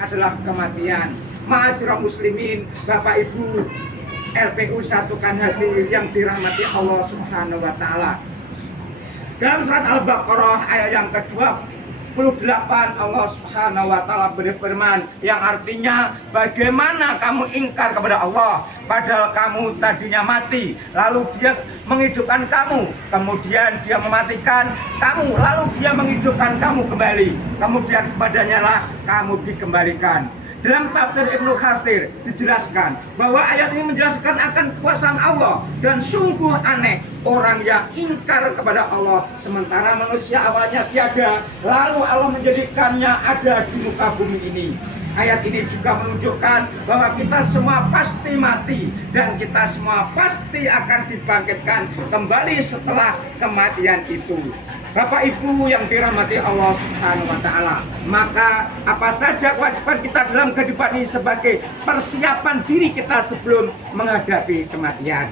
adalah kematian. Ma'asyiral muslimin, Bapak Ibu LPU Satukan Hati yang dirahmati Allah Subhanahu wa taala. Dalam surat Al-Baqarah ayat yang ke-28 Allah Subhanahu wa taala berfirman yang artinya, bagaimana kamu ingkar kepada Allah padahal kamu tadinya mati, lalu dia menghidupkan kamu, kemudian dia mematikan kamu, lalu dia menghidupkan kamu kembali, kemudian kepadanya lah kamu dikembalikan. Dalam tafsir Ibnu Katsir dijelaskan bahwa ayat ini menjelaskan akan kekuasaan Allah, dan sungguh aneh orang yang ingkar kepada Allah sementara manusia awalnya tiada, lalu Allah menjadikannya ada di muka bumi ini. Ayat ini juga menunjukkan bahwa kita semua pasti mati dan kita semua pasti akan dibangkitkan kembali setelah kematian itu. Bapak Ibu yang dirahmati Allah Subhanahu wa taala, maka apa saja kewajiban kita dalam kehidupan ini sebagai persiapan diri kita sebelum menghadapi kematian?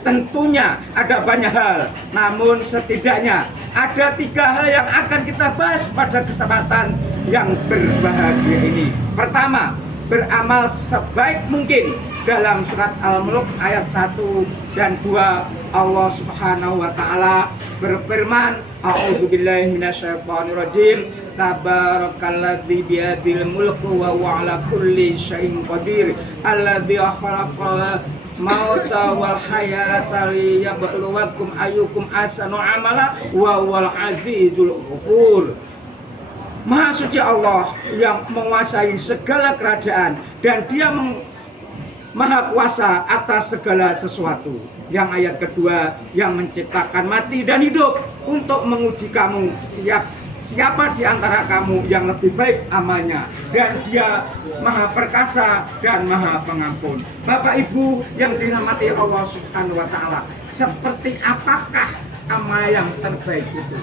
Tentunya ada banyak hal, namun setidaknya ada 3 hal yang akan kita bahas pada kesempatan yang berbahagia ini. Pertama, beramal sebaik mungkin. Dalam surat Al-Mulk ayat 1 dan 2 Allah Subhanahu wa taala berfirman, a'udzubillahi minasyaitonirrajim, tabarakalladzi biyadil mulku wa huwa ala kulli syai'in qadir, alladzi khalaqal mauta wal hayata liyabluwakum ayyukum ahsanu amala wa huwal azizul ghafur. Maha suci Allah yang menguasai segala kerajaan dan dia Maha kuasa atas segala sesuatu. Yang ayat kedua, yang menciptakan mati dan hidup untuk menguji kamu siapa di antara kamu yang lebih baik amalnya, dan dia Maha perkasa dan Maha pengampun. Bapak Ibu yang dirahmati Allah Subhanahu wa taala, seperti apakah amal yang terbaik itu?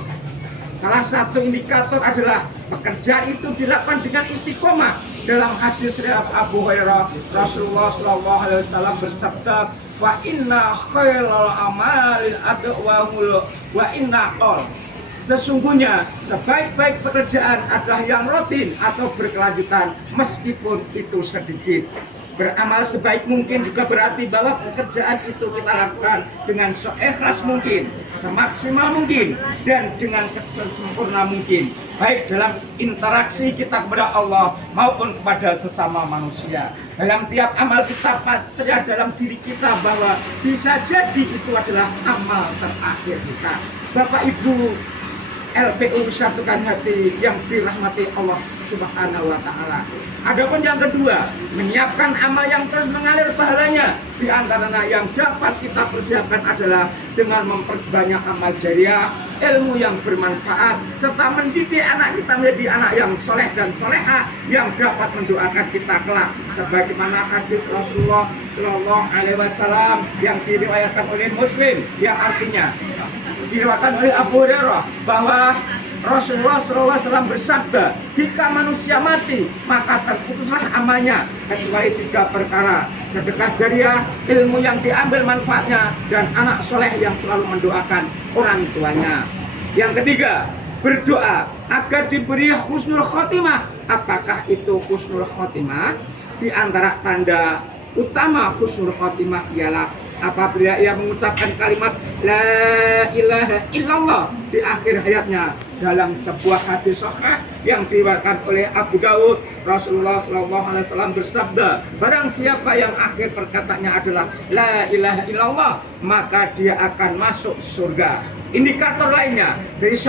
Salah satu indikator adalah pekerjaan itu dilakukan dengan istiqomah. Dalam hadis riwayat Abu Hurairah, Rasulullah SAW bersabda, wa inna khairal amalil adwamul wa inna qol. Sesungguhnya sebaik-baik pekerjaan adalah yang rutin atau berkelanjutan meskipun itu sedikit. Beramal sebaik mungkin juga berarti bahwa pekerjaan itu kita lakukan dengan seikhlas mungkin, semaksimal mungkin, dan dengan sesempurna mungkin, baik dalam interaksi kita kepada Allah maupun kepada sesama manusia. Dalam tiap amal kita patria dalam diri kita bahwa bisa jadi itu adalah amal terakhir kita. Bapak Ibu LPU Satukan Hati yang dirahmati Allah Subhanahu wa taala. Adapun yang kedua, menyiapkan amal yang terus mengalir pahalanya. Di antaranya yang dapat kita persiapkan adalah dengan memperbanyak amal jariah, ilmu yang bermanfaat, serta mendidik anak kita menjadi anak yang soleh dan soleha yang dapat mendoakan kita kelak. Sebagaimana hadis Rasulullah Shallallahu Alaihi Wasallam yang diriwayatkan oleh Muslim, yang artinya diriwayatkan oleh Abu Hurairah bahwa Rasulullah SAW bersabda, jika manusia mati maka terputuslah amalnya kecuali 3 perkara: sedekah jariah, ilmu yang diambil manfaatnya, dan anak soleh yang selalu mendoakan orang tuanya. Yang ketiga, berdoa agar diberi husnul khotimah. Apakah itu husnul khotimah? Di antara tanda utama husnul khotimah ialah apabila ia mengucapkan kalimat la ilaha illallah di akhir hayatnya. Dalam sebuah hadis sahih yang diriwayatkan oleh Abu Dawud, Rasulullah SAW bersabda, barang siapa yang akhir perkataannya adalah la ilaha illallah, maka dia akan masuk surga. Indikator lainnya dari